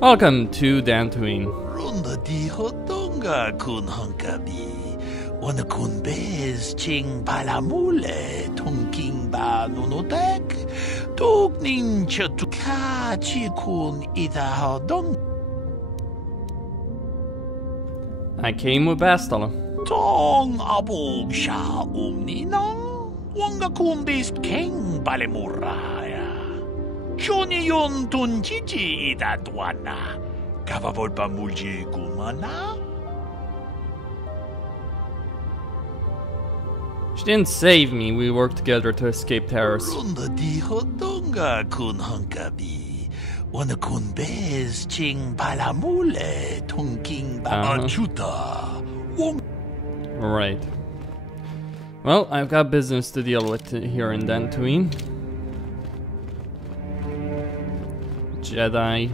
Welcome to Dantooine. Runda di hotonga kun hunkabi. Wana kun bez ching palamule tongking ba nunotek. Dog nin chatuka chikun ida hodong. I came with Bastila. Tong abog sha umninang. Wanga kun bez king balemuraya. Johnny yon tun jiji ida dwana. Kavavol pa mulji kumana. She didn't save me, we worked together to escape terrorists. Runda di hotonga kun hunkabi. Wana kun bez ching palamule tongking ba achuta. Alright. Well, I've got business to deal with here in Dantooine. Jedi.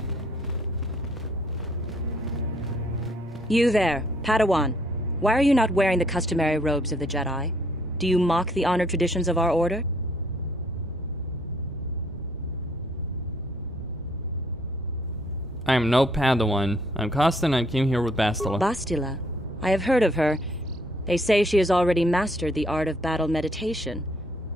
You there, Padawan. Why are you not wearing the customary robes of the Jedi? Do you mock the honored traditions of our order? I am no Padawan. I'm Costin, I came here with Bastila. Bastila? I have heard of her. They say she has already mastered the art of battle meditation.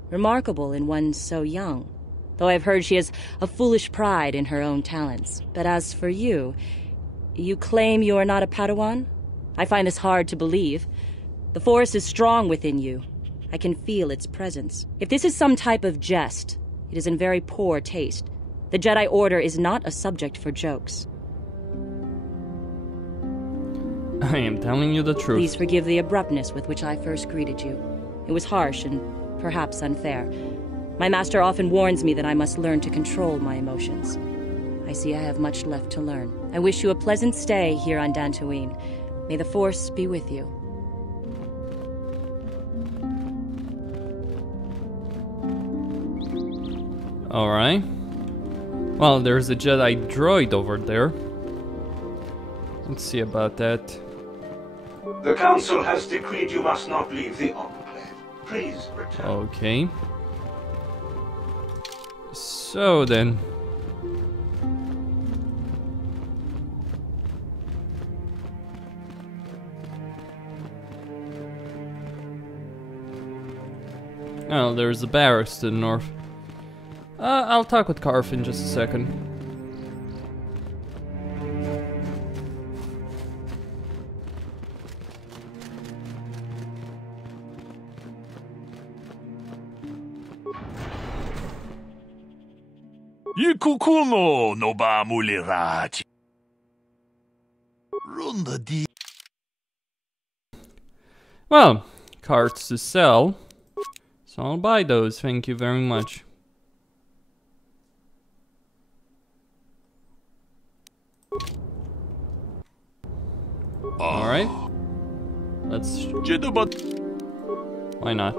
Remarkable in one so young. Though I've heard she has a foolish pride in her own talents. But as for you, you claim you are not a Padawan? I find this hard to believe. The Force is strong within you. I can feel its presence. If this is some type of jest, it is in very poor taste. The Jedi Order is not a subject for jokes. I am telling you the truth. Please forgive the abruptness with which I first greeted you. It was harsh and perhaps unfair. My master often warns me that I must learn to control my emotions. I see I have much left to learn. I wish you a pleasant stay here on Dantooine. May the Force be with you. Alright. Well, there's a Jedi droid over there. Let's see about that. The Council has decreed you must not leave the Enclave. Please return. Okay. So then. Oh, there's the barracks to the north. I'll talk with Karf in just a second. Yikukumo no ba mulirachi. Runda di. Well, cards to sell. So I'll buy those, thank you very much. Alright. Let's... Why not?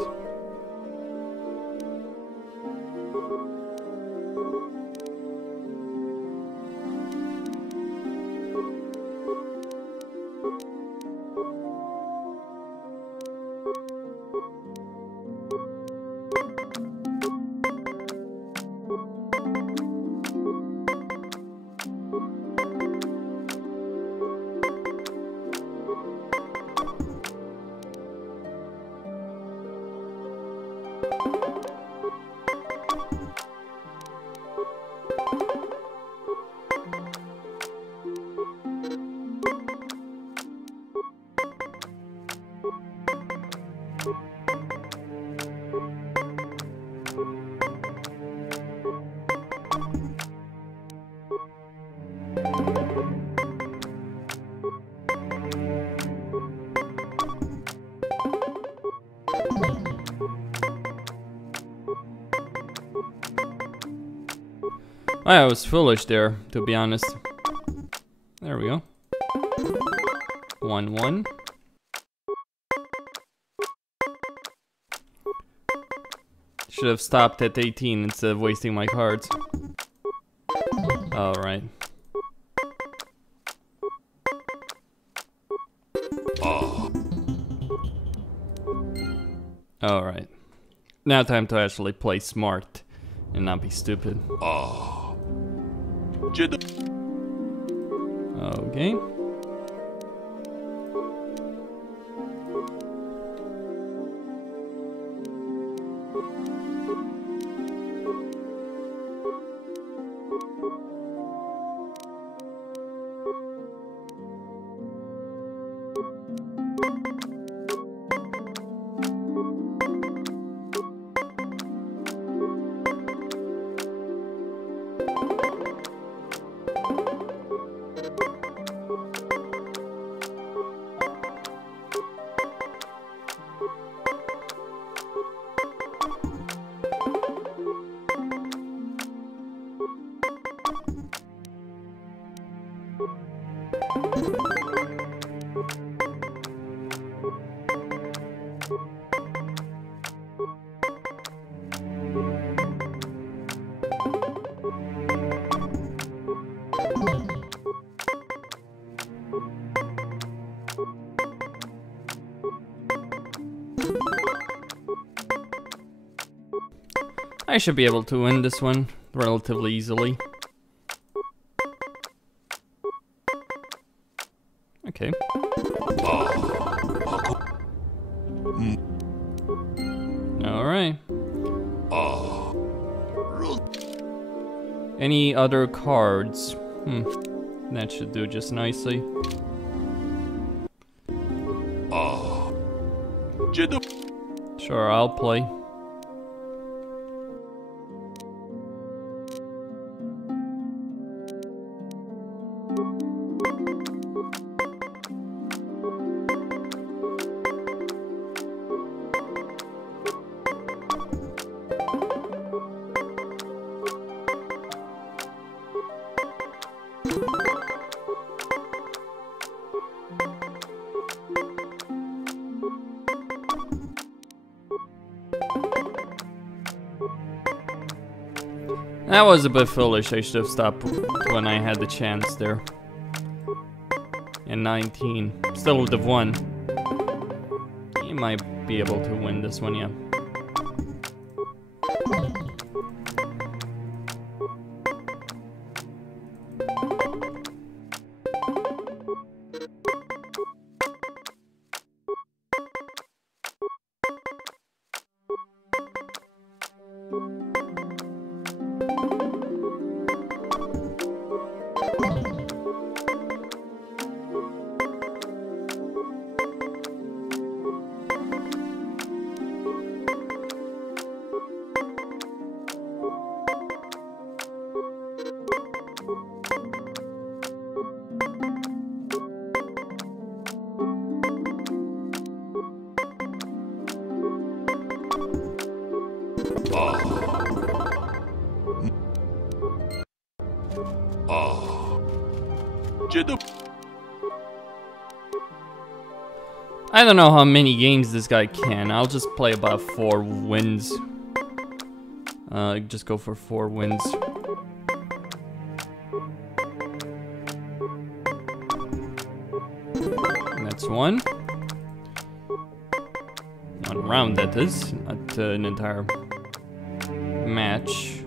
I was foolish there, to be honest. There we go. 1-1. Should have stopped at 18 instead of wasting my cards. Alright. Alright. Now time to actually play smart and not be stupid. Okay. I should be able to win this one relatively easily. Okay. Alright. Any other cards? That should do just nicely. Jedi. Sure, I'll play. That was a bit foolish. I should have stopped when I had the chance there. And 19. Still would have won. You might be able to win this one, yeah. Jedi. I don't know how many games this guy can. I'll just play about 4 wins. Just go for 4 wins. And that's 1. 1 round, that is. Not an entire match.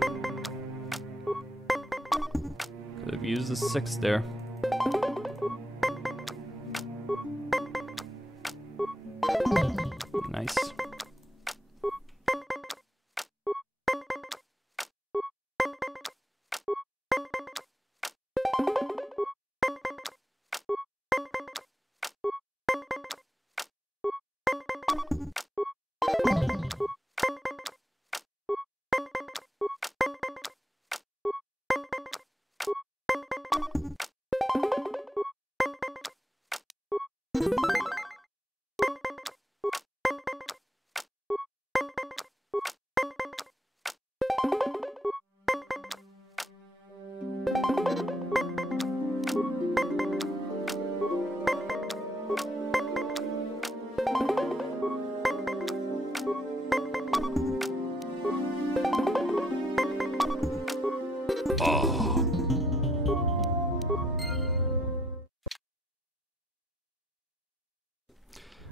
Could have used a 6 there. Nice.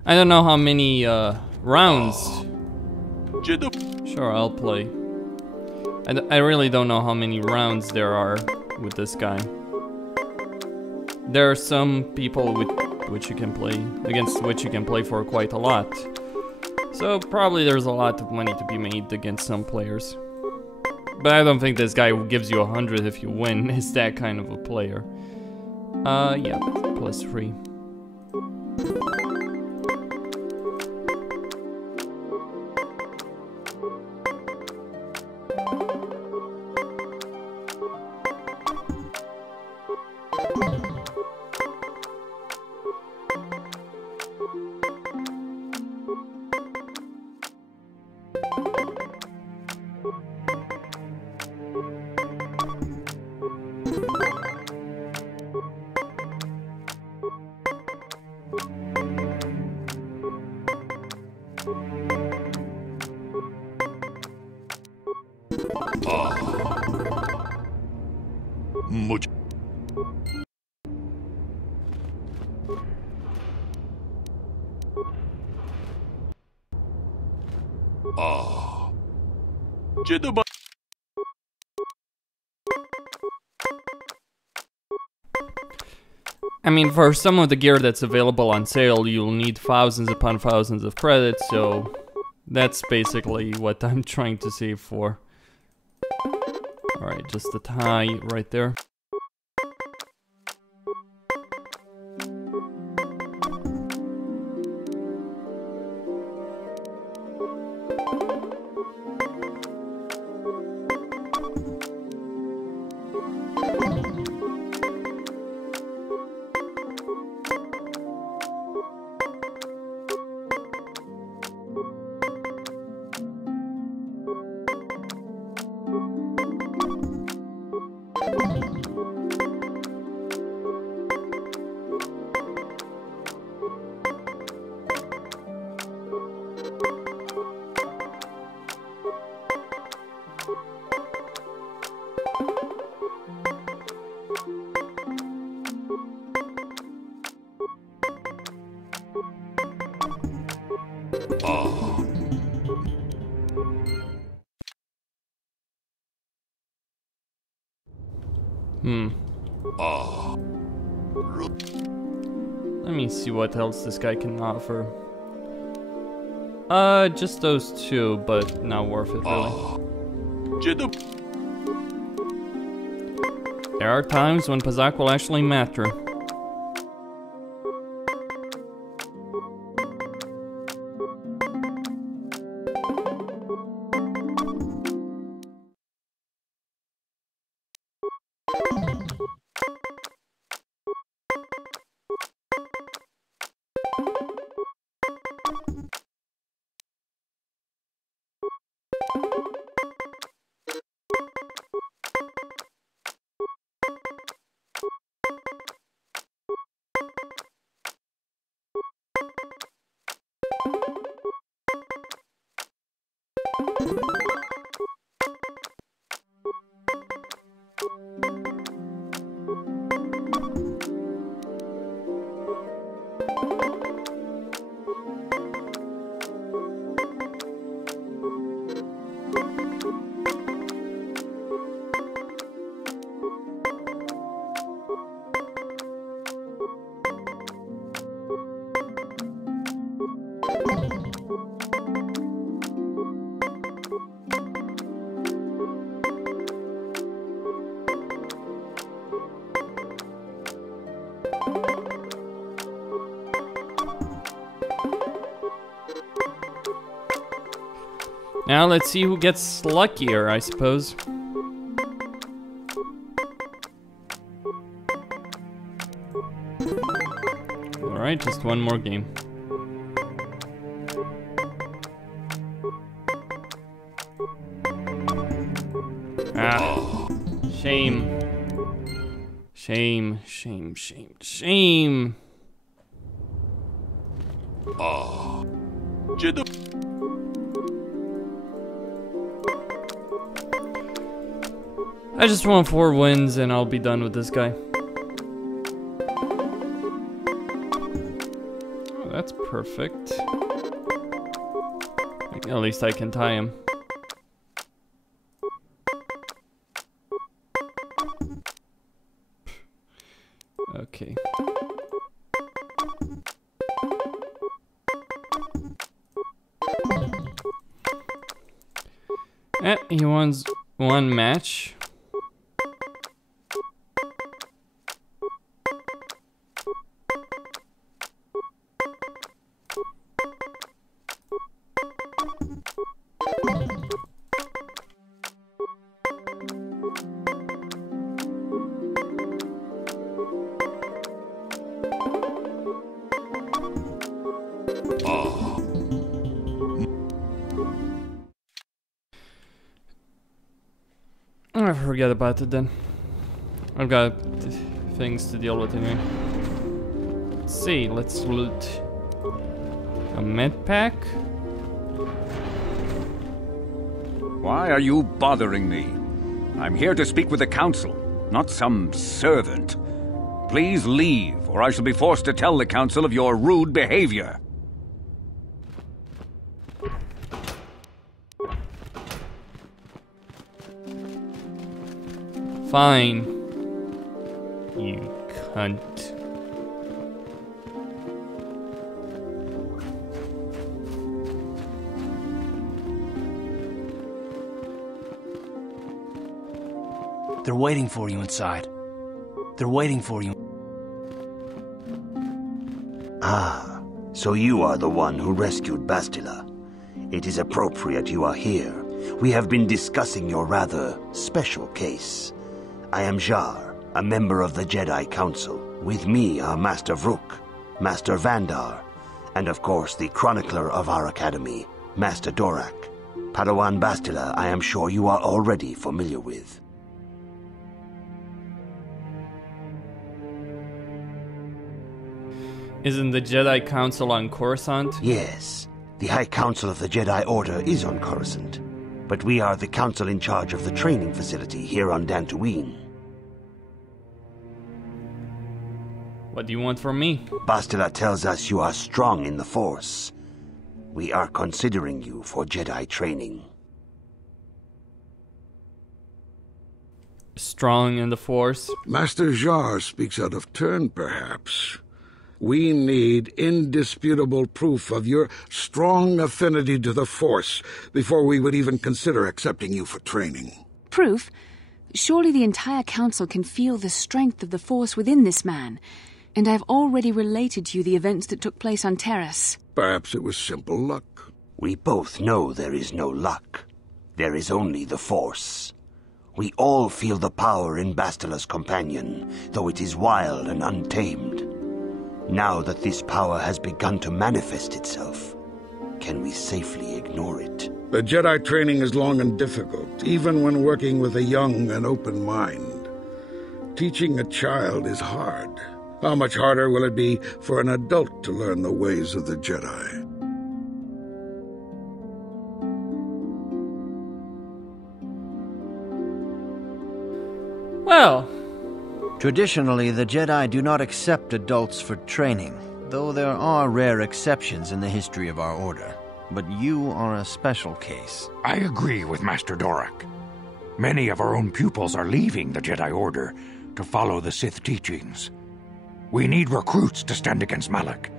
I don't know how many rounds. Jedi. Sure, I'll play. I really don't know how many rounds there are with this guy. There are some people with which you can play, against which you can play for quite a lot. So probably there's a lot of money to be made against some players. But I don't think this guy who gives you 100 if you win is that kind of a player. Yeah, +3. Much. Jedi. I mean, for some of the gear that's available on sale, you'll need thousands upon thousands of credits, so that's basically what I'm trying to save for. Alright, just a tie right there. Let me see what else this guy can offer. Just those two, but not worth it really. Jedi. There are times when Pazak will actually matter. Now let's see who gets luckier, I suppose. Alright, just one more game. Ah, shame. Shame, shame, shame, shame. Jedi. I just want 4 wins and I'll be done with this guy. Oh, that's perfect. At least I can tie him. Okay. He wants one match. I forget about it then. I've got things to deal with anyway. Let's see, let's loot a med pack. Why are you bothering me? I'm here to speak with the council, not some servant. Please leave, or I shall be forced to tell the council of your rude behavior. Fine. You cunt. They're waiting for you inside. They're waiting for you. Ah, so you are the one who rescued Bastila. It is appropriate you are here. We have been discussing your rather special case. I am Jar, a member of the Jedi Council. With me are Master Vrook, Master Vandar, and of course the chronicler of our academy, Master Dorak. Padawan Bastila, I am sure you are already familiar with. Isn't the Jedi Council on Coruscant? Yes, the High Council of the Jedi Order is on Coruscant, but we are the council in charge of the training facility here on Dantooine. What do you want from me? Bastila tells us you are strong in the Force. We are considering you for Jedi training. Strong in the Force? Master Jar speaks out of turn, perhaps. We need indisputable proof of your strong affinity to the Force before we would even consider accepting you for training. Proof? Surely the entire council can feel the strength of the Force within this man, and I've already related to you the events that took place on Terrace. Perhaps it was simple luck. We both know there is no luck. There is only the Force. We all feel the power in Bastila's companion, though it is wild and untamed. Now that this power has begun to manifest itself, can we safely ignore it? The Jedi training is long and difficult, even when working with a young and open mind. Teaching a child is hard. How much harder will it be for an adult to learn the ways of the Jedi? Well... Traditionally, the Jedi do not accept adults for training, though there are rare exceptions in the history of our order. But you are a special case. I agree with Master Dorak. Many of our own pupils are leaving the Jedi Order to follow the Sith teachings. We need recruits to stand against Malak.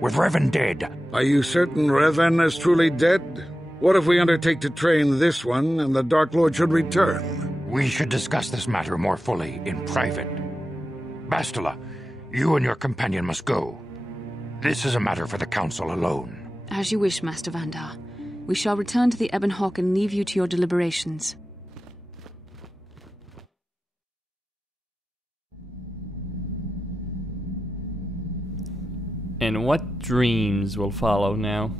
With Revan dead... Are you certain Revan is truly dead? What if we undertake to train this one and the Dark Lord should return? We should discuss this matter more fully in private. Bastila, you and your companion must go. This is a matter for the Council alone. As you wish, Master Vandar. We shall return to the Ebon Hawk and leave you to your deliberations. And what dreams will follow now?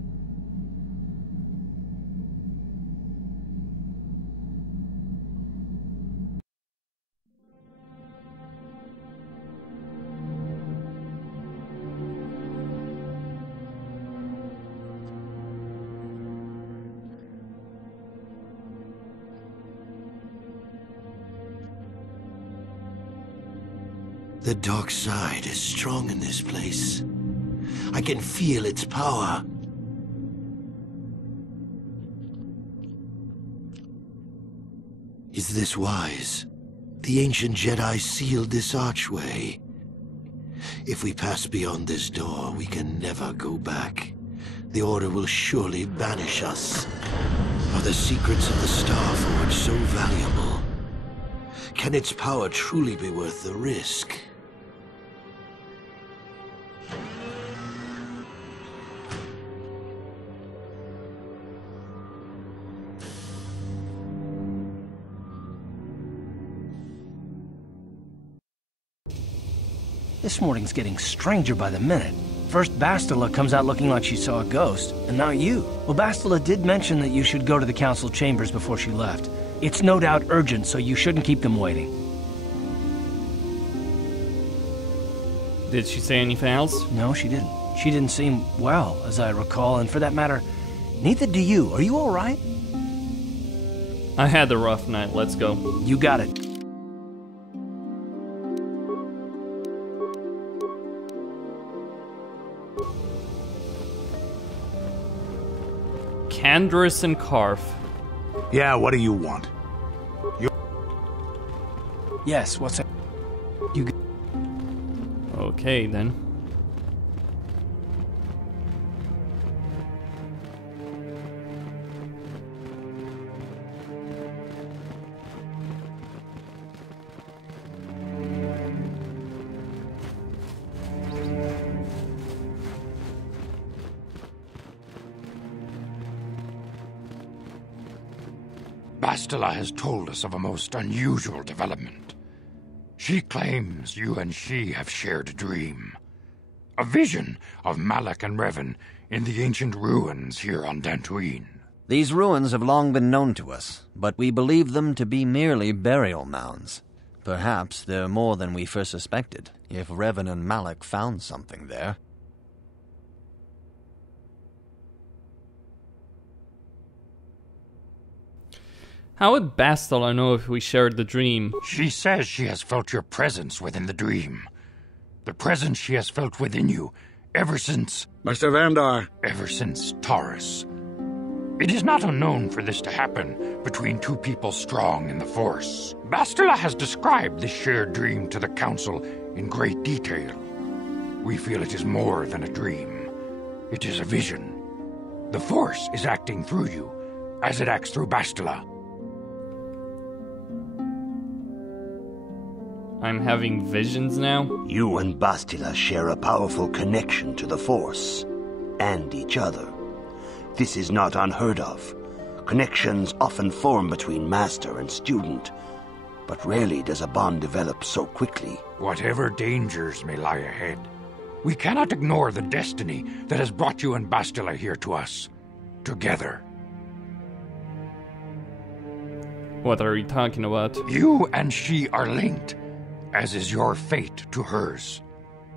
The dark side is strong in this place. I can feel its power. Is this wise? The ancient Jedi sealed this archway. If we pass beyond this door, we can never go back. The Order will surely banish us. Are the secrets of the Star Forge so valuable? Can its power truly be worth the risk? This morning's getting stranger by the minute. First Bastila comes out looking like she saw a ghost, and now you. Well, Bastila did mention that you should go to the council chambers before she left. It's no doubt urgent, so you shouldn't keep them waiting. Did she say anything else? No, she didn't. She didn't seem well, as I recall, and for that matter, neither do you. Are you all right? I had a rough night. Let's go. You got it. Candrus and Carf. Yeah, what do you want? Yes, what's that? You... Okay, then. Bastila has told us of a most unusual development. She claims you and she have shared a dream. A vision of Malak and Revan in the ancient ruins here on Dantooine. These ruins have long been known to us, but we believe them to be merely burial mounds. Perhaps they're more than we first suspected, if Revan and Malak found something there. How would Bastila know if we shared the dream? She says she has felt your presence within the dream. The presence she has felt within you ever since... Master Vandar. Ever since Taurus. It is not unknown for this to happen between two people strong in the Force. Bastila has described this shared dream to the Council in great detail. We feel it is more than a dream. It is a vision. The Force is acting through you, as it acts through Bastila. I'm having visions now? You and Bastila share a powerful connection to the Force, and each other. This is not unheard of. Connections often form between master and student, but rarely does a bond develop so quickly. Whatever dangers may lie ahead, we cannot ignore the destiny that has brought you and Bastila here to us, together. What are you talking about? You and she are linked, as is your fate to hers.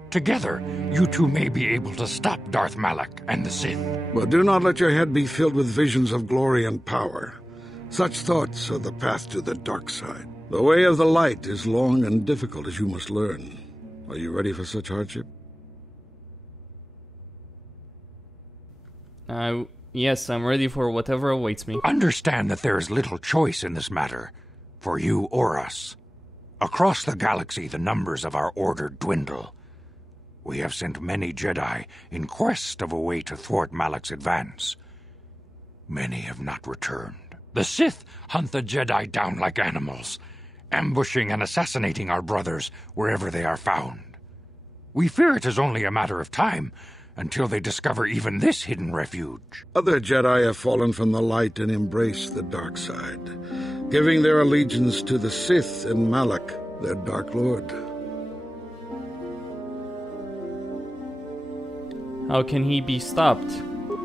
Together, you two may be able to stop Darth Malak and the Sith. But do not let your head be filled with visions of glory and power. Such thoughts are the path to the dark side. The way of the light is long and difficult, as you must learn. Are you ready for such hardship? Yes, I'm ready for whatever awaits me. Understand that there is little choice in this matter, for you or us. Across the galaxy, the numbers of our order dwindle. We have sent many Jedi in quest of a way to thwart Malak's advance. Many have not returned. The Sith hunt the Jedi down like animals, ambushing and assassinating our brothers wherever they are found. We fear it is only a matter of time until they discover even this hidden refuge. Other Jedi have fallen from the light and embraced the dark side, giving their allegiance to the Sith and Malak, their Dark Lord. How can he be stopped?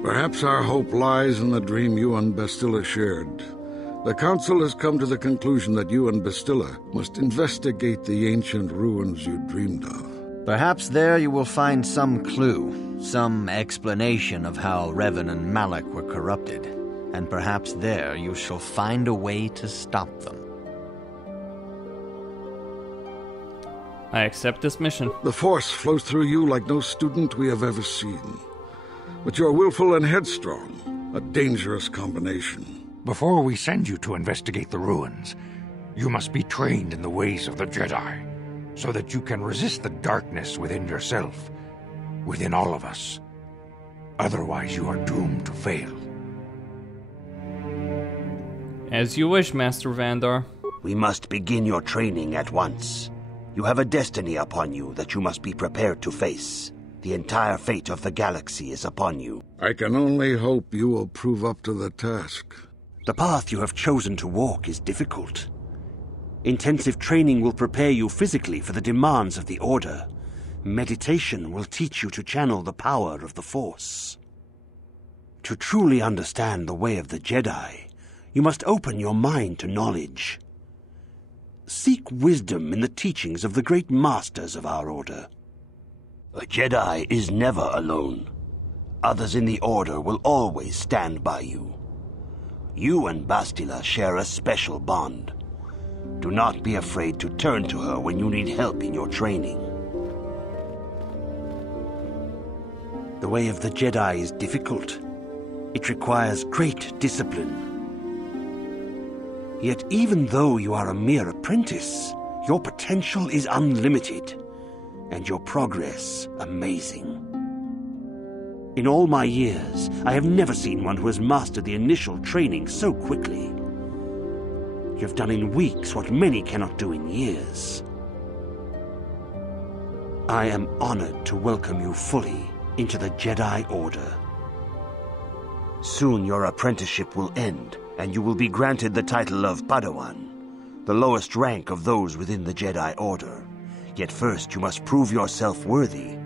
Perhaps our hope lies in the dream you and Bastila shared. The Council has come to the conclusion that you and Bastila must investigate the ancient ruins you dreamed of. Perhaps there you will find some clue, some explanation of how Revan and Malak were corrupted. And perhaps there you shall find a way to stop them. I accept this mission. The Force flows through you like no student we have ever seen. But you're willful and headstrong, a dangerous combination. Before we send you to investigate the ruins, you must be trained in the ways of the Jedi. so that you can resist the darkness within yourself, within all of us. Otherwise, you are doomed to fail. As you wish, Master Vandar. We must begin your training at once. You have a destiny upon you that you must be prepared to face. The entire fate of the galaxy is upon you. I can only hope you will prove up to the task. The path you have chosen to walk is difficult. Intensive training will prepare you physically for the demands of the Order. Meditation will teach you to channel the power of the Force. To truly understand the way of the Jedi, you must open your mind to knowledge. Seek wisdom in the teachings of the great masters of our Order. A Jedi is never alone. Others in the Order will always stand by you. You and Bastila share a special bond. Do not be afraid to turn to her when you need help in your training. The way of the Jedi is difficult. It requires great discipline. Yet even though you are a mere apprentice, your potential is unlimited, and your progress amazing. In all my years, I have never seen one who has mastered the initial training so quickly. You have done in weeks what many cannot do in years. I am honored to welcome you fully into the Jedi Order. Soon your apprenticeship will end, and you will be granted the title of Padawan, the lowest rank of those within the Jedi Order. Yet first you must prove yourself worthy.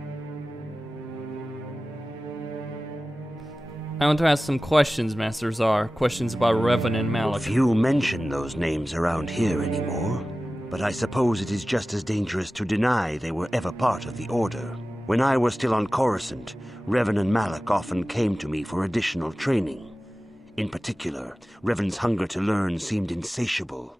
I want to ask some questions, Master Zar. Questions about Revan and Malak. Few mention those names around here anymore, but I suppose it is just as dangerous to deny they were ever part of the Order. When I was still on Coruscant, Revan and Malak often came to me for additional training. In particular, Revan's hunger to learn seemed insatiable.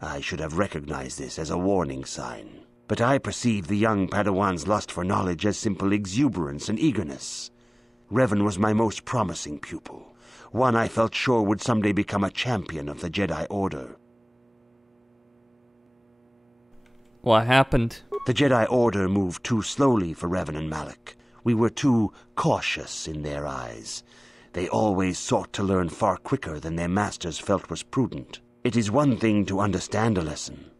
I should have recognized this as a warning sign. But I perceived the young Padawan's lust for knowledge as simple exuberance and eagerness. Revan was my most promising pupil, one I felt sure would someday become a champion of the Jedi Order. What happened? The Jedi Order moved too slowly for Revan and Malak. We were too cautious in their eyes. They always sought to learn far quicker than their masters felt was prudent. It is one thing to understand a lesson,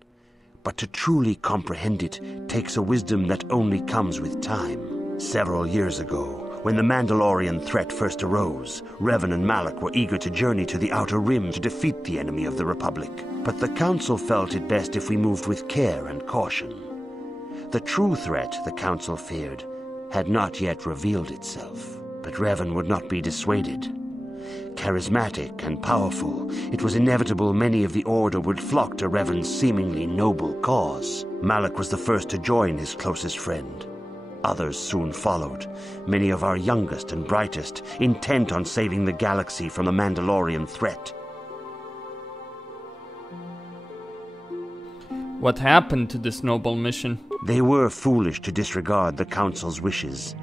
but to truly comprehend it takes a wisdom that only comes with time. Several years ago, when the Mandalorian threat first arose, Revan and Malak were eager to journey to the Outer Rim to defeat the enemy of the Republic. But the Council felt it best if we moved with care and caution. The true threat, the Council feared, had not yet revealed itself. But Revan would not be dissuaded. Charismatic and powerful, it was inevitable many of the Order would flock to Revan's seemingly noble cause. Malak was the first to join his closest friend. Others soon followed, many of our youngest and brightest, intent on saving the galaxy from the Mandalorian threat. What happened to this noble mission? They were foolish to disregard the Council's wishes.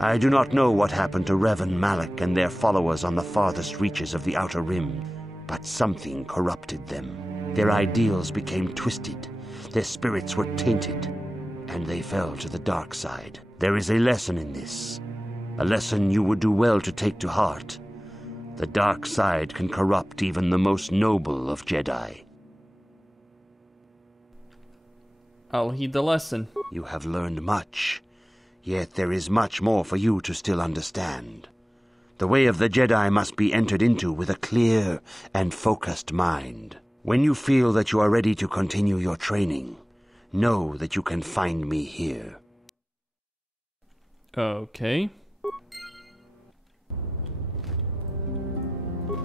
I do not know what happened to Revan, Malak, and their followers on the farthest reaches of the Outer Rim, but something corrupted them. Their ideals became twisted, their spirits were tainted, and they fell to the dark side. There is a lesson in this, a lesson you would do well to take to heart. The dark side can corrupt even the most noble of Jedi. I'll heed the lesson. You have learned much, yet there is much more for you to still understand. The way of the Jedi must be entered into with a clear and focused mind. When you feel that you are ready to continue your training, know that you can find me here. Okay.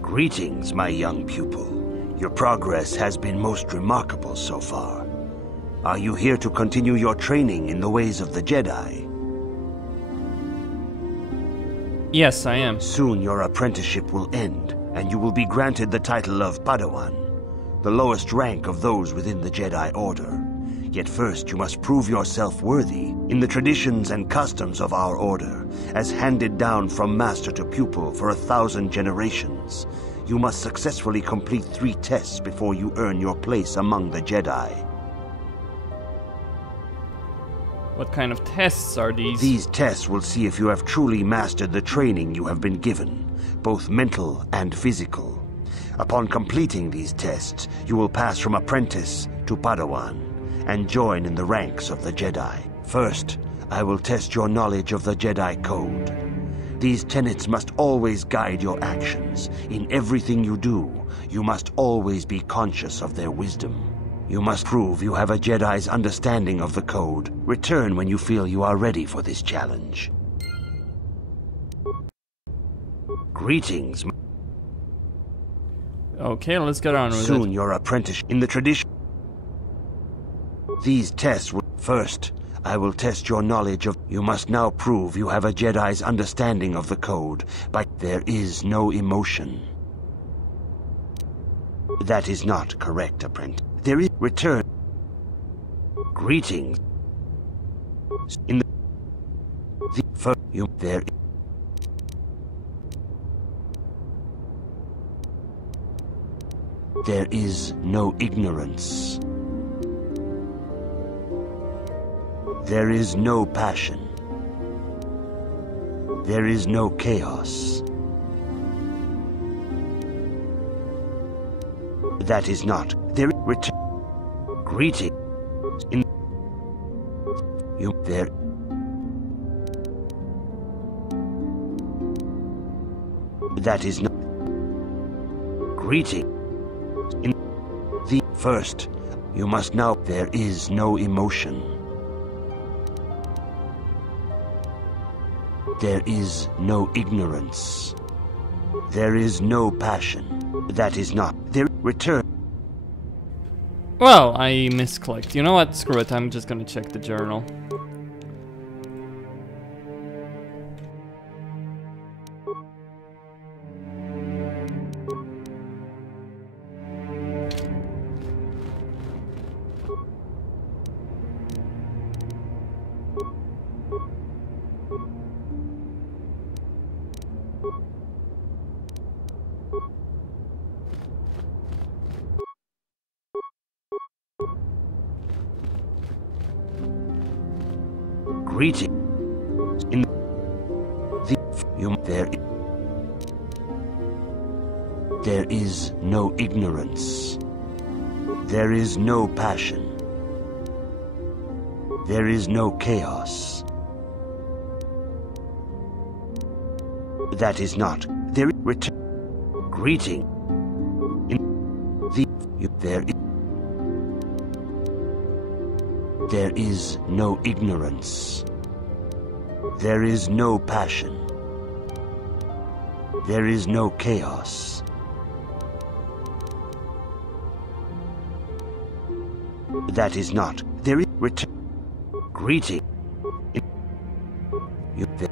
Greetings, my young pupil. Your progress has been most remarkable so far. Are you here to continue your training in the ways of the Jedi? Yes, I am. Soon your apprenticeship will end, and you will be granted the title of Padawan, the lowest rank of those within the Jedi Order. Yet first you must prove yourself worthy in the traditions and customs of our Order, as handed down from master to pupil for 1,000 generations. You must successfully complete 3 tests before you earn your place among the Jedi. What kind of tests are these? These tests will see if you have truly mastered the training you have been given, both mental and physical. Upon completing these tests, you will pass from apprentice to Padawan and join in the ranks of the Jedi. First, I will test your knowledge of the Jedi Code. These tenets must always guide your actions. In everything you do, you must always be conscious of their wisdom. You must prove you have a Jedi's understanding of the Code. Return when you feel you are ready for this challenge. Greetings. Okay, let's get on with it. Soon your apprentice in the tradition. These tests will... First, I will test your knowledge of... You must now prove you have a Jedi's understanding of the Code. But there is no emotion. That is not correct, apprentice. There is... Return. Greetings. In the first... You... There... There is no ignorance. There is no passion. There is no chaos. That is not. There return. Greeting. In you there. That is not. Greeting. In the first, you must now. There is no emotion. There is no ignorance. There is no passion. That is not. There. Return. Well, I misclicked. You know what? Screw it. I'm just gonna check the journal. Greeting. In the you there. There is no ignorance. There is no passion. There is no chaos. That is not. There return. Greeting. In the you there. There is no ignorance. There is no passion. There is no chaos. That is not. There is return. Greeting. You there.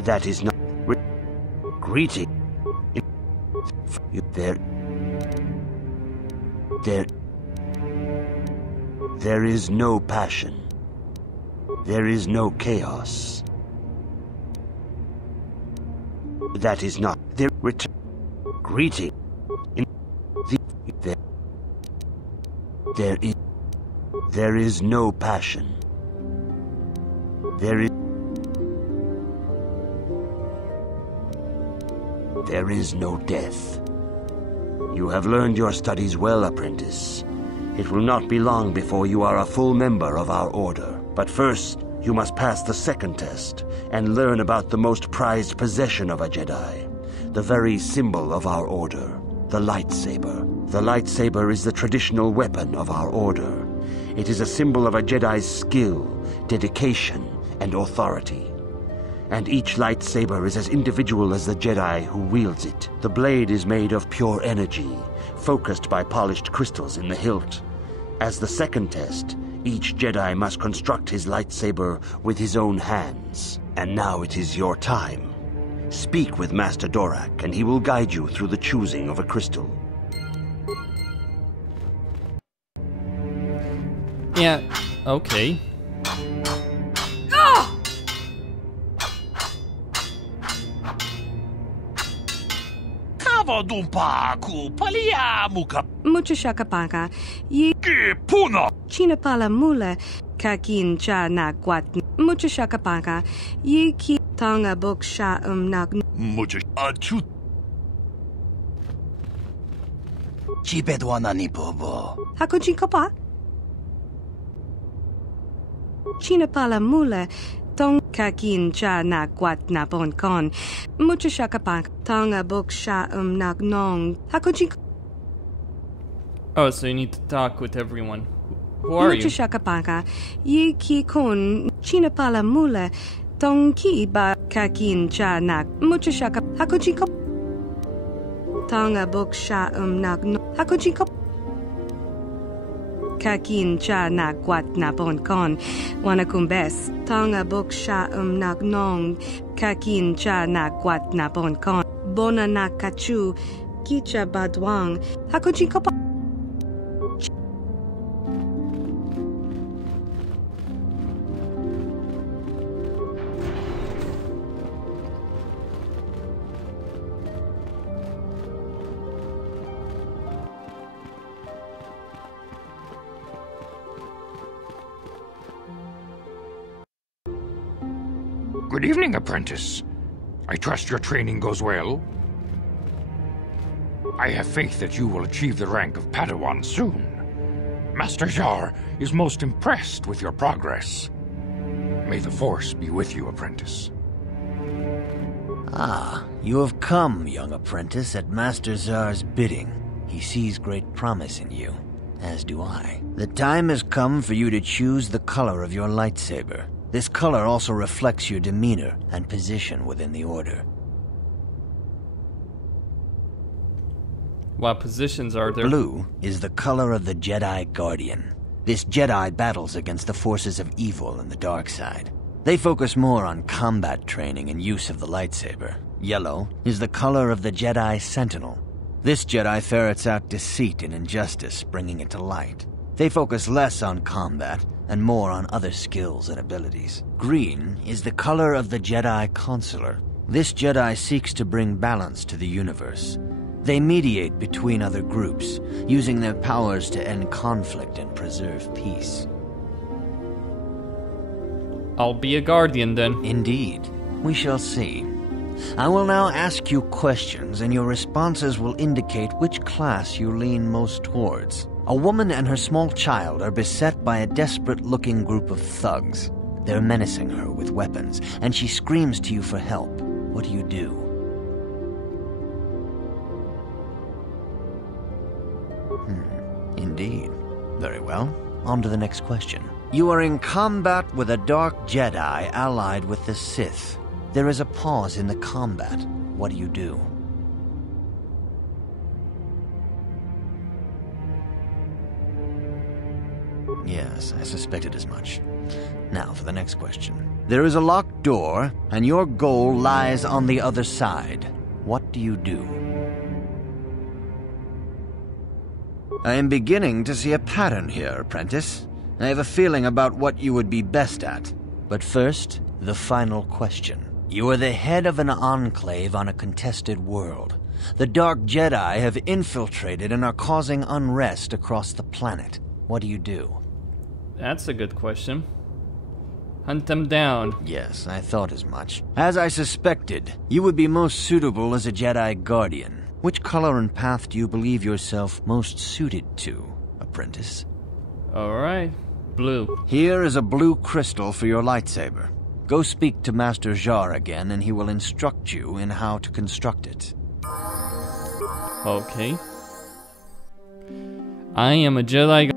That is not. Greeting. You there. There. There is no passion. There is no chaos. That is not. There. Return. Greeting. In the there. There is. There is no passion. There is. There is no death. You have learned your studies well, apprentice. It will not be long before you are a full member of our order. But first, you must pass the second test and learn about the most prized possession of a Jedi, the very symbol of our order, the lightsaber. The lightsaber is the traditional weapon of our order. It is a symbol of a Jedi's skill, dedication, and authority. And each lightsaber is as individual as the Jedi who wields it. The blade is made of pure energy, focused by polished crystals in the hilt. As the second test, each Jedi must construct his lightsaber with his own hands. And now it is your time. Speak with Master Dorak, and he will guide you through the choosing of a crystal. Yeah, okay. Mucha shakapaka. Ye Puna! Chinapala mula. Kakin cha na guat. Mucha shakapaka. Ye ki tonga book sha nak. Mucha achut. Chipedwana ni bobo. Hakuchi kapa? Chinapala mula. Tong kakin cha na guat na bon con. Mucha shakapak. Tonga book sha nak nong. Hakuchi. Oh, so you need to talk with everyone. Who are you? Mucha shakapaka. Ye ki kun. Chinapala mula. Tong ki ba kakin cha nak. Mucha shaka. Hakuchi kapa. Tonga book sha nak no. Hakuchi kapa. Kakin cha na guat na bon con. Wanakumbes. Tonga book sha nak nong. Kakin cha na guat na bon con. Bona na kachu. Kicha badwang. Hakuchi kapa. Good evening, apprentice. I trust your training goes well. I have faith that you will achieve the rank of Padawan soon. Master Jar is most impressed with your progress. May the Force be with you, apprentice. Ah, you have come, young apprentice, at Master Zar's bidding. He sees great promise in you, as do I. The time has come for you to choose the color of your lightsaber. This color also reflects your demeanor and position within the Order. What positions are there? Blue is the color of the Jedi Guardian. This Jedi battles against the forces of evil and the dark side. They focus more on combat training and use of the lightsaber. Yellow is the color of the Jedi Sentinel. This Jedi ferrets out deceit and injustice, bringing it to light. They focus less on combat and more on other skills and abilities. Green is the color of the Jedi Consular. This Jedi seeks to bring balance to the universe. They mediate between other groups, using their powers to end conflict and preserve peace. I'll be a guardian then. Indeed. We shall see. I will now ask you questions, and your responses will indicate which class you lean most towards. A woman and her small child are beset by a desperate-looking group of thugs. They're menacing her with weapons, and she screams to you for help. What do you do? Indeed. Very well. On to the next question. You are in combat with a dark Jedi allied with the Sith. There is a pause in the combat. What do you do? Yes, I suspected as much. Now for the next question. There is a locked door, and your goal lies on the other side. What do you do? I am beginning to see a pattern here, apprentice. I have a feeling about what you would be best at. But first, the final question. You are the head of an enclave on a contested world. The Dark Jedi have infiltrated and are causing unrest across the planet. What do you do? That's a good question. Hunt them down. Yes, I thought as much. As I suspected, you would be most suitable as a Jedi Guardian. Which color and path do you believe yourself most suited to, apprentice? Alright, blue. Here is a blue crystal for your lightsaber. Go speak to Master Jar again, and he will instruct you in how to construct it. Okay. I am a Jedi.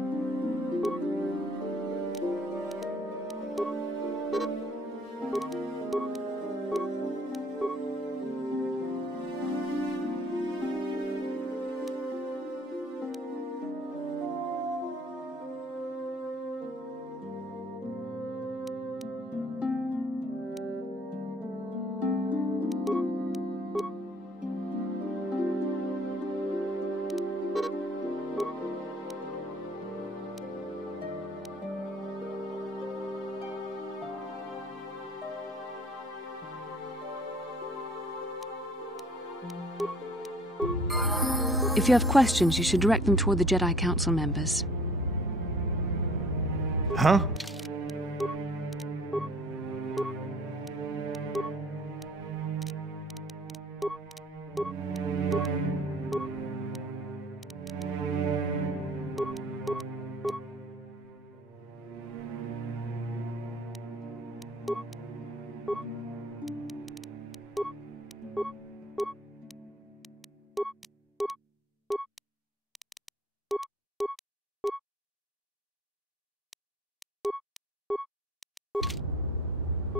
If you have questions, you should direct them toward the Jedi Council members. Huh?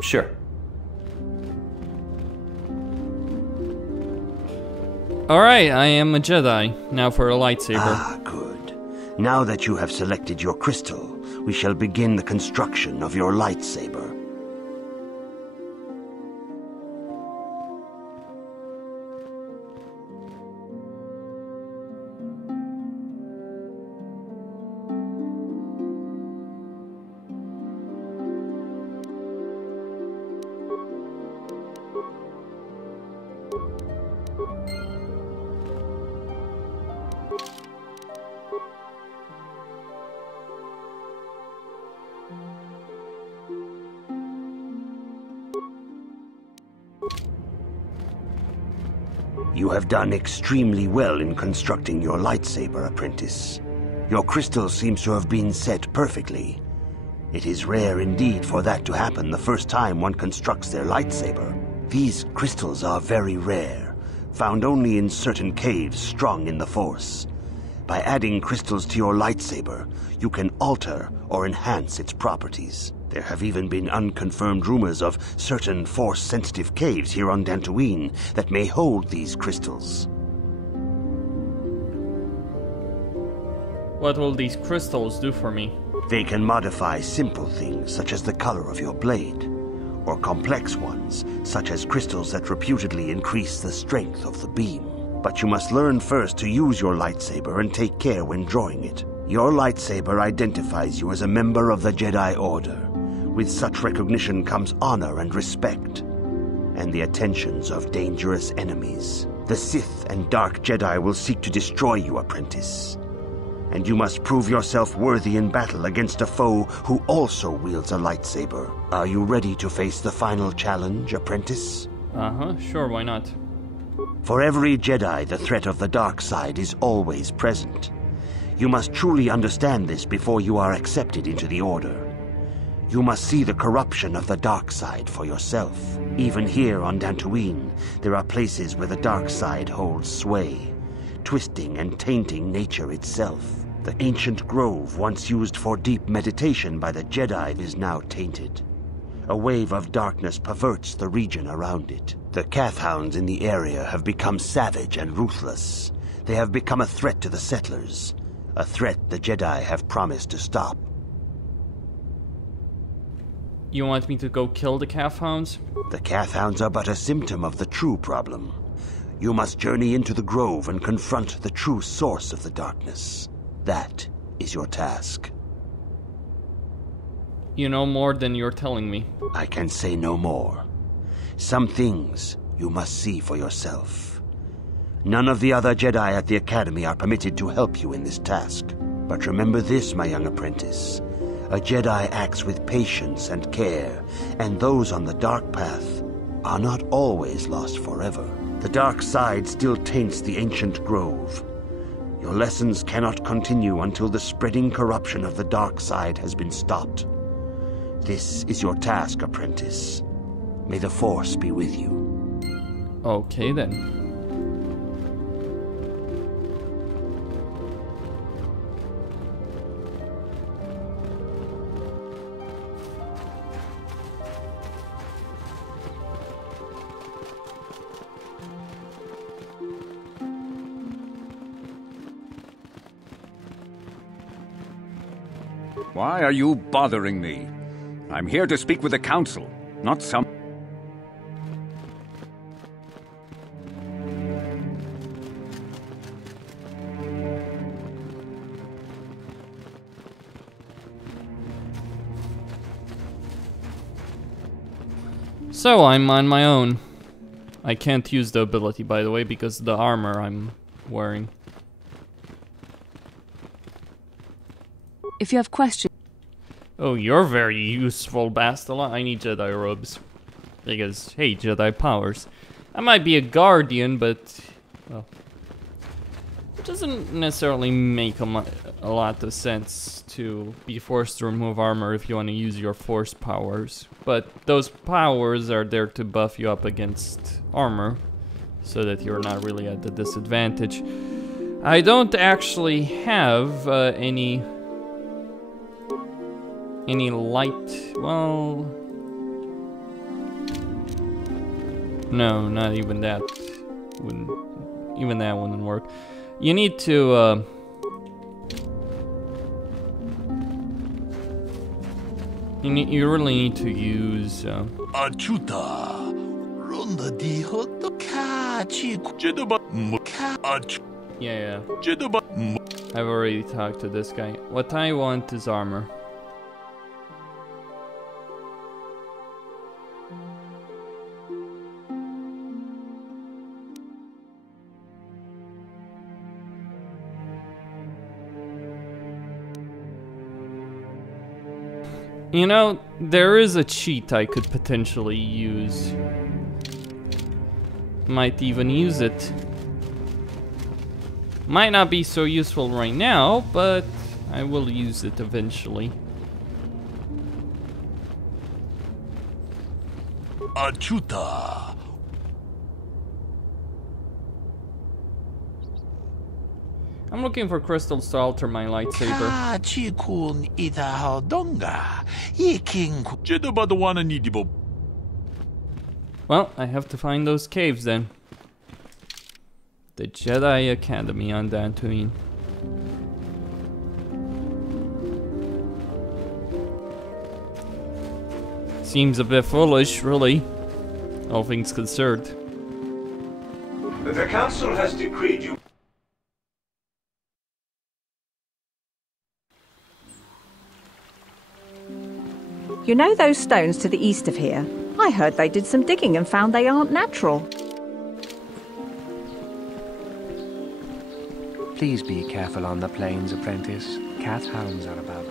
Sure. Alright, I am a Jedi. Now for a lightsaber. Ah, good. Now that you have selected your crystal, we shall begin the construction of your lightsaber. You have done extremely well in constructing your lightsaber, apprentice. Your crystal seems to have been set perfectly. It is rare indeed for that to happen the first time one constructs their lightsaber. These crystals are very rare, found only in certain caves strung in the Force. By adding crystals to your lightsaber, you can alter or enhance its properties. There have even been unconfirmed rumors of certain Force-sensitive caves here on Dantooine that may hold these crystals. What will these crystals do for me? They can modify simple things such as the color of your blade, or complex ones such as crystals that reputedly increase the strength of the beam. But you must learn first to use your lightsaber and take care when drawing it. Your lightsaber identifies you as a member of the Jedi Order. With such recognition comes honor and respect, and the attentions of dangerous enemies. The Sith and Dark Jedi will seek to destroy you, apprentice. And you must prove yourself worthy in battle against a foe who also wields a lightsaber. Are you ready to face the final challenge, apprentice? Uh-huh, sure, why not? For every Jedi, the threat of the dark side is always present. You must truly understand this before you are accepted into the Order. You must see the corruption of the dark side for yourself. Even here on Dantooine, there are places where the dark side holds sway, twisting and tainting nature itself. The ancient grove once used for deep meditation by the Jedi is now tainted. A wave of darkness perverts the region around it. The Kathhounds in the area have become savage and ruthless. They have become a threat to the settlers, a threat the Jedi have promised to stop. You want me to go kill the Kathhounds? The Kathhounds are but a symptom of the true problem. You must journey into the grove and confront the true source of the darkness. That is your task. You know more than you're telling me. I can say no more. Some things you must see for yourself. None of the other Jedi at the Academy are permitted to help you in this task. But remember this, my young apprentice. A Jedi acts with patience and care, and those on the dark path are not always lost forever. The dark side still taints the ancient grove. Your lessons cannot continue until the spreading corruption of the dark side has been stopped. This is your task, apprentice. May the Force be with you. Okay then. Why are you bothering me? I'm here to speak with the Council, not some... So I'm on my own. I can't use the ability, by the way, because of the armor I'm wearing. If you have questions... Oh, you're very useful, Bastila. I need Jedi robes. Because, hey, Jedi powers. I might be a guardian, but... well... it doesn't necessarily make a lot of sense to be forced to remove armor if you want to use your force powers. But those powers are there to buff you up against armor, so that you're not really at a disadvantage. I don't actually have any light, well... no, not even that. Even that wouldn't work. You need to, you really need to use, yeah. I've already talked to this guy. What I want is armor. You know, there is a cheat I could potentially use. Might even use it. Might not be so useful right now, but I will use it eventually. Achuta. I'm looking for crystals to alter my lightsaber. Well, I have to find those caves then. The Jedi Academy on Dantooine. Seems a bit foolish, really. All things considered. The Council has decreed you... You know those stones to the east of here? I heard they did some digging and found they aren't natural. Please be careful on the plains, apprentice. Cat hounds are about.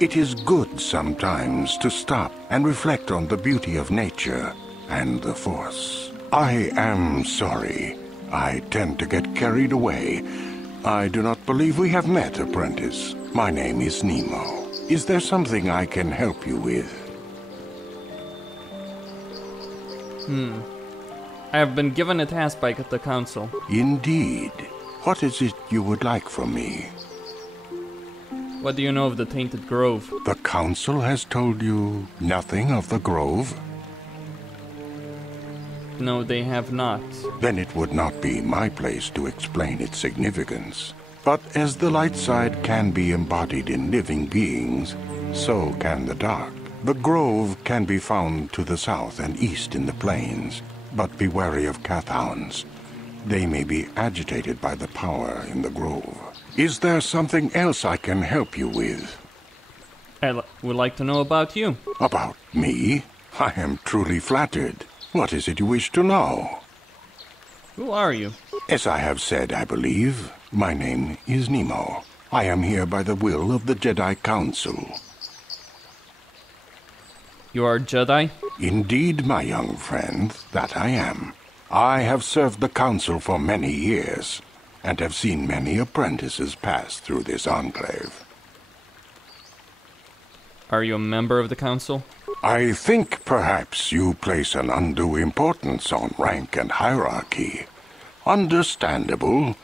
It is good sometimes to stop and reflect on the beauty of nature and the Force. I am sorry. I tend to get carried away. I do not believe we have met, apprentice. My name is Nemo. Is there something I can help you with? I have been given a task by the Council. Indeed. What is it you would like from me? What do you know of the Tainted Grove? The Council has told you nothing of the Grove? No, they have not. Then it would not be my place to explain its significance. But as the light side can be embodied in living beings, so can the dark. The Grove can be found to the south and east in the plains, but be wary of Cathounds. They may be agitated by the power in the Grove. Is there something else I can help you with? I would like to know about you. About me? I am truly flattered. What is it you wish to know? Who are you? As I have said, I believe, my name is Nemo. I am here by the will of the Jedi Council. You are a Jedi? Indeed, my young friend, that I am. I have served the Council for many years, and have seen many apprentices pass through this enclave. Are you a member of the Council? I think perhaps you place an undue importance on rank and hierarchy. Understandable,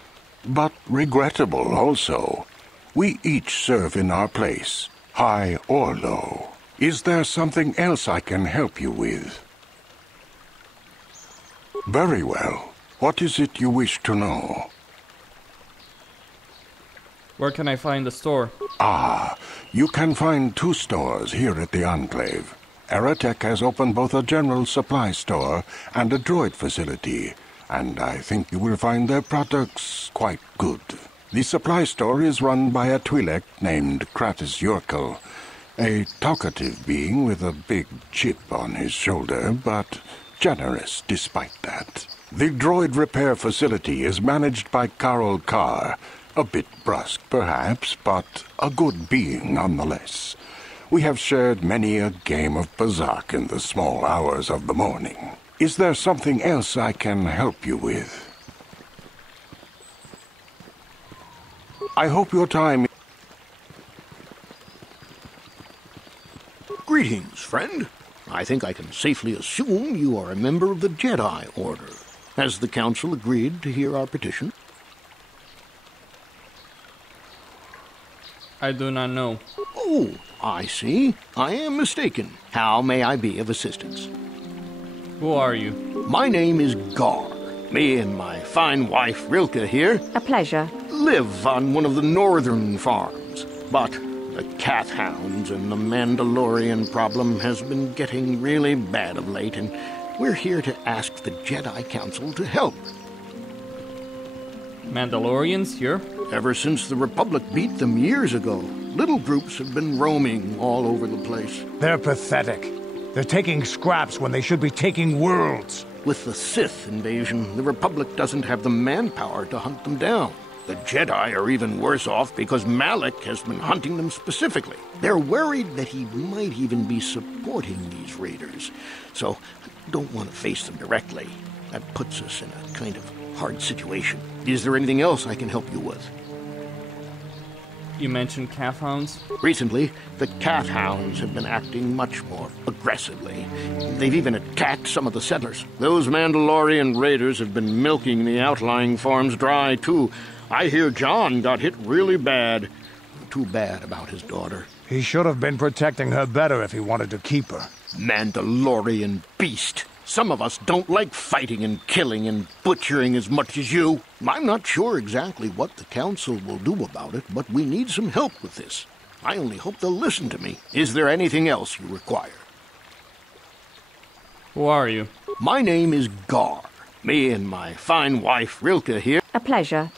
but regrettable also. We each serve in our place, high or low. Is there something else I can help you with? Very well. What is it you wish to know? Where can I find the store? Ah, you can find 2 stores here at the Enclave. Aerotech has opened both a general supply store and a droid facility, and I think you will find their products quite good. The supply store is run by a Twi'lek named Kratos Yorkel, a talkative being with a big chip on his shoulder, but generous despite that. The droid repair facility is managed by Carol Carr, A bit brusque, perhaps, but a good being nonetheless. We have shared many a game of Bazak in the small hours of the morning. Is there something else I can help you with? I hope your time... Greetings, friend. I think I can safely assume you are a member of the Jedi Order. Has the Council agreed to hear our petition? I do not know. Oh, I see. I am mistaken. How may I be of assistance? Who are you? My name is Gar. Me and my fine wife, Rilke, here... A pleasure. ...live on one of the northern farms. But the Kath Hounds and the Mandalorian problem has been getting really bad of late, and we're here to ask the Jedi Council to help. Mandalorians here? Ever since the Republic beat them years ago, little groups have been roaming all over the place. They're pathetic. They're taking scraps when they should be taking worlds. With the Sith invasion, the Republic doesn't have the manpower to hunt them down. The Jedi are even worse off because Malak has been hunting them specifically. They're worried that he might even be supporting these raiders, so don't want to face them directly. That puts us in a kind of hard situation. Is there anything else I can help you with? You mentioned calf hounds? Recently, the Kath Hounds have been acting much more aggressively. They've even attacked some of the settlers. Those Mandalorian raiders have been milking the outlying farms dry, too. I hear John got hit really bad. Too bad about his daughter. He should have been protecting her better if he wanted to keep her. Mandalorian beast. Some of us don't like fighting and killing and butchering as much as you. I'm not sure exactly what the Council will do about it, but we need some help with this. I only hope they'll listen to me. Is there anything else you require? Who are you? My name is Gar. Me and my fine wife, Rilke, here. A pleasure.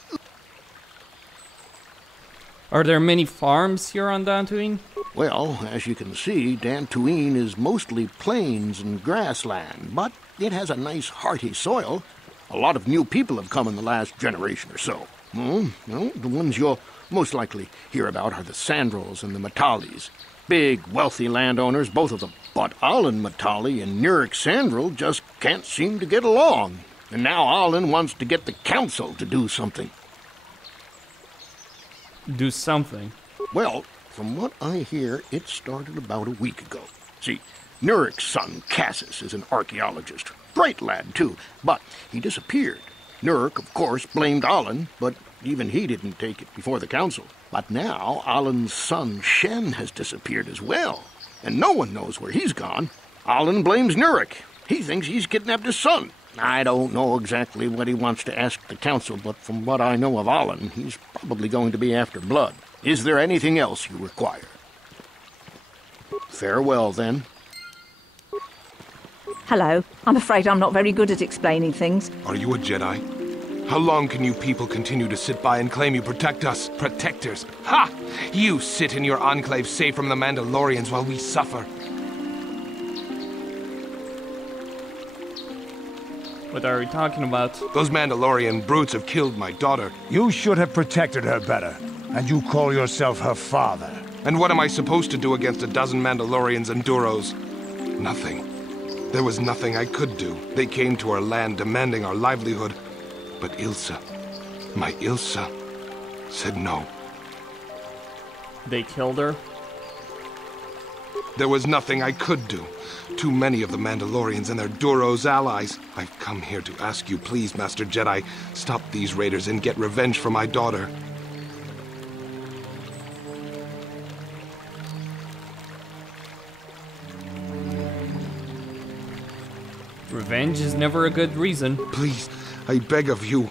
Are there many farms here on Dantooine? Well, as you can see, Dantooine is mostly plains and grassland, but it has a nice hearty soil. A lot of new people have come in the last generation or so. Well, the ones you'll most likely hear about are the Sandrils and the Matalis. Big, wealthy landowners, both of them. But Alan Matali and Nurik Sandril just can't seem to get along. And now Alan wants to get the Council to do something. Do something? Well, from what I hear, it started about a week ago. See, Nurik's son, Cassis, is an archaeologist. Great lad, too, but he disappeared. Nurik, of course, blamed Alan, but even he didn't take it before the Council. But now, Alan's son, Shen, has disappeared as well, and no one knows where he's gone. Alan blames Nurik. He thinks he's kidnapped his son. I don't know exactly what he wants to ask the Council, but from what I know of Alan, he's probably going to be after blood. Is there anything else you require? Farewell, then. Hello. I'm afraid I'm not very good at explaining things. Are you a Jedi? How long can you people continue to sit by and claim you protect us? Protectors? Ha! You sit in your enclave safe from the Mandalorians while we suffer. What are you talking about? Those Mandalorian brutes have killed my daughter. You should have protected her better. And you call yourself her father. And what am I supposed to do against a dozen Mandalorians and Duros? Nothing. There was nothing I could do. They came to our land demanding our livelihood. But Ilsa, my Ilsa, said no. They killed her? There was nothing I could do. Too many of the Mandalorians and their Duros allies. I've come here to ask you, please, Master Jedi, stop these raiders and get revenge for my daughter. Revenge is never a good reason. Please, I beg of you,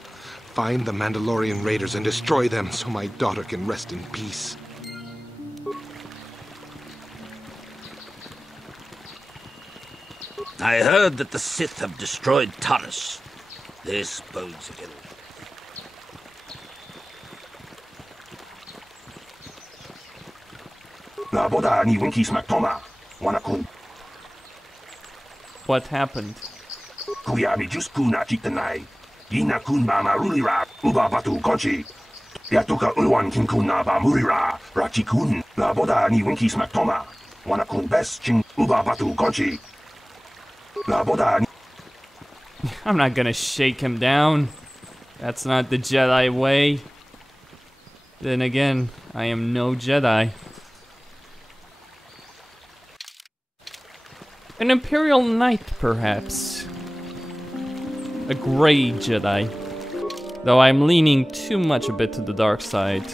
find the Mandalorian raiders and destroy them so my daughter can rest in peace. I heard that the Sith have destroyed Taris. This bodes ill. What happened? Yatuka Ulwan Kinkuna Bamurira, Rachikun, La Boda ni Winkis Maktoma, Wanakun Best Ching Uba Batu Gochi. La Boda. I'm not gonna shake him down. That's not the Jedi way. Then again, I am no Jedi. An Imperial Knight, perhaps. A gray Jedi. Though I'm leaning too much a bit to the dark side.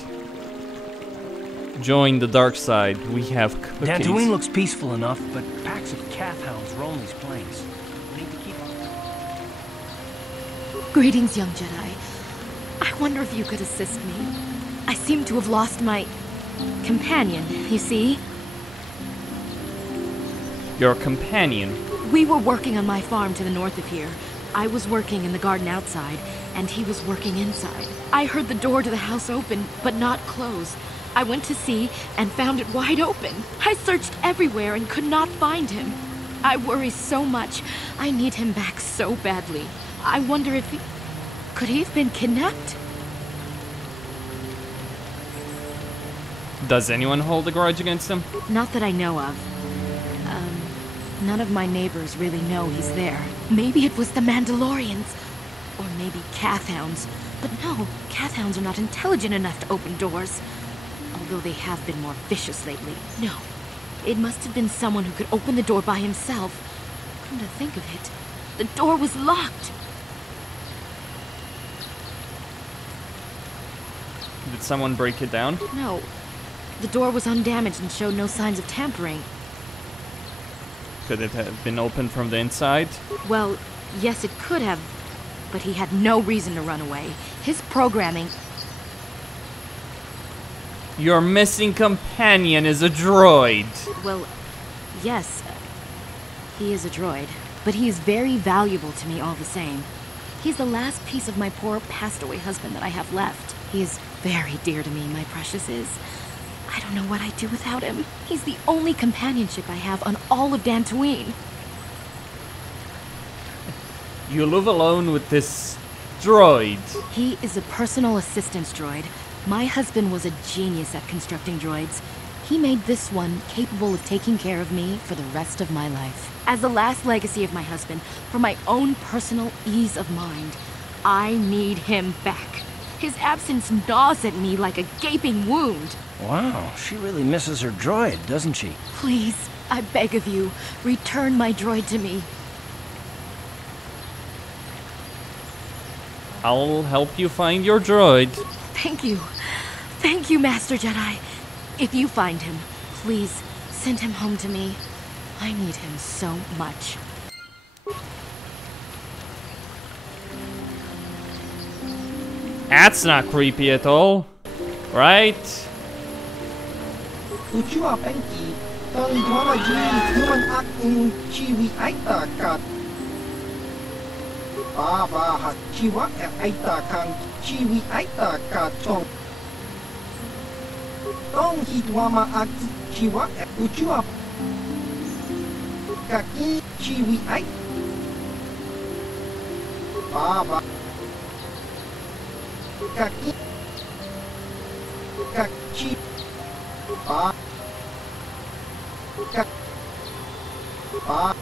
Join the dark side, we have cookies. Dantooine looks peaceful enough, but packs of Cath hounds roam these plains. We need to keep up. Greetings, young Jedi. I wonder if you could assist me. I seem to have lost my companion, you see? Your companion? We were working on my farm to the north of here. I was working in the garden outside, and he was working inside. I heard the door to the house open, but not close. I went to see and found it wide open. I searched everywhere and could not find him. I worry so much. I need him back so badly. I wonder if he... Could he have been kidnapped? Does anyone hold a grudge against him? Not that I know of. None of my neighbors really know he's there. Maybe it was the Mandalorians. Or maybe Cath hounds. But no, Cath hounds are not intelligent enough to open doors. Although they have been more vicious lately. No, it must have been someone who could open the door by himself. Come to think of it, the door was locked. Did someone break it down? No, the door was undamaged and showed no signs of tampering. Could it have been opened from the inside? Well, yes it could have, but he had no reason to run away. His programming... Your missing companion is a droid. Well, yes, he is a droid, but he is very valuable to me all the same. He's the last piece of my poor passed-away husband that I have left. He is very dear to me, my precious is. I don't know what I'd do without him. He's the only companionship I have on all of Dantooine. You live alone with this droid. He is a personal assistance droid. My husband was a genius at constructing droids. He made this one capable of taking care of me for the rest of my life. As the last legacy of my husband, for my own personal ease of mind, I need him back. His absence gnaws at me like a gaping wound. Wow, she really misses her droid, doesn't she? Please, I beg of you, return my droid to me. I'll help you find your droid. Thank you. Thank you, Master Jedi. If you find him, please send him home to me. I need him so much. That's not creepy at all, right? Ucua Penki, Tong Dwamaji, Human Akin, Chiwi Aita Kat. Baba Hak Chiwa Aita Kan, Chiwi Aita Kat Chong. Tong Hidwama Ak Chiwa Ucua Kaki Chiwi Aita. Baba Kaki Kaki Ba Kaki Ba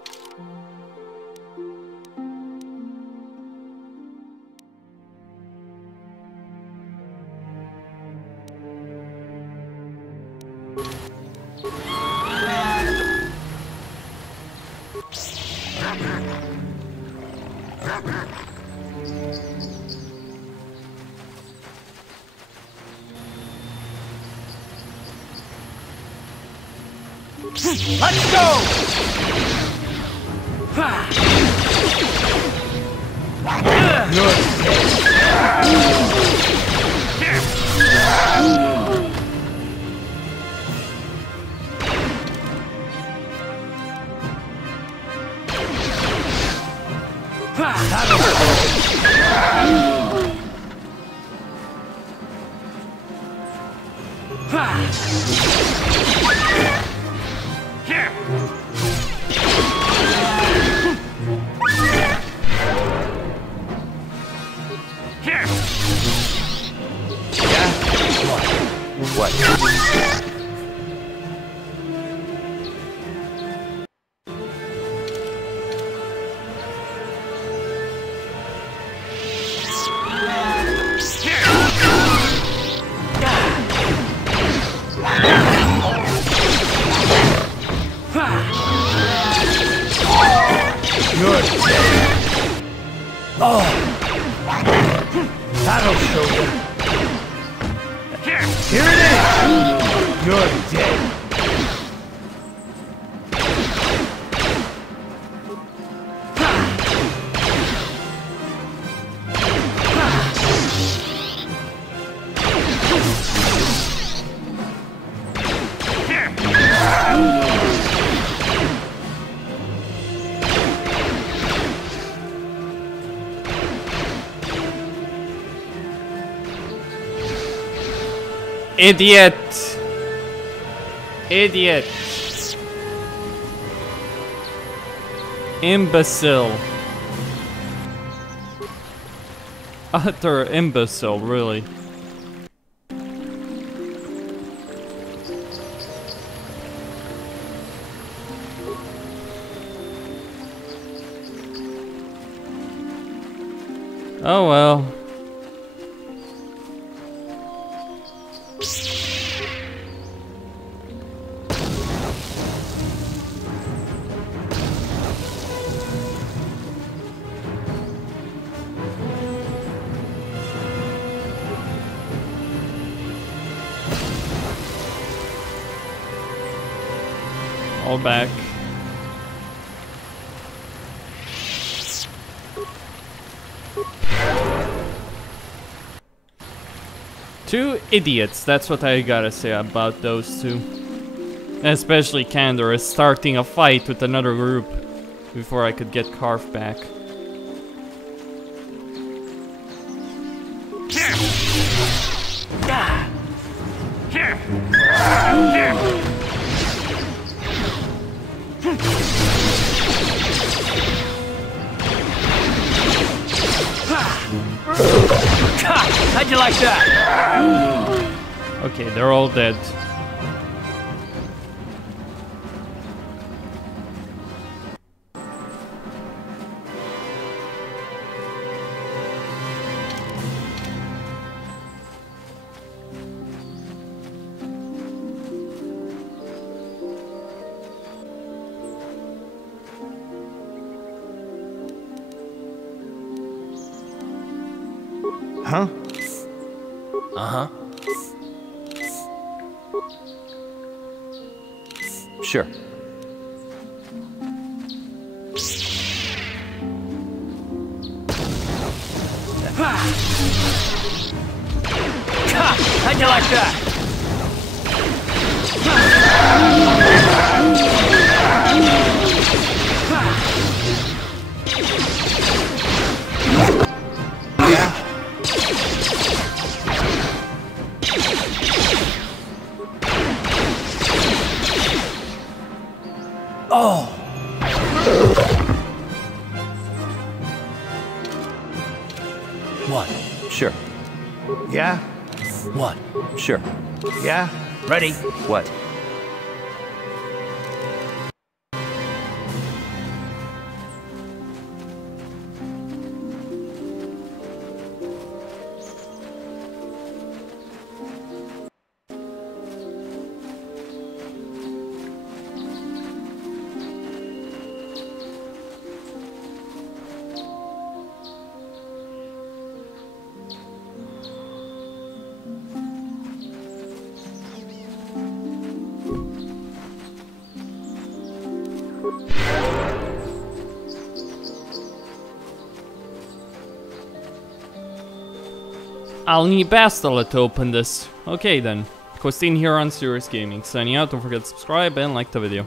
Let's go! That'll show you. Here it is! You're dead. Idiot! Idiot! Imbecile! Utter imbecile, really. Oh well. All back. Two idiots, that's what I gotta say about those two. Especially Candor is starting a fight with another group before I could get Carf back. How'd you like that? Okay, they're all dead. Huh? Uh-huh. Sure. How'd you like that? Oh! What? Sure. Yeah? What? Sure. Yeah? Ready? What? I'll need Bastila to open this. Okay then. Costin here on Serious Gaming. Signing out, don't forget to subscribe and like the video.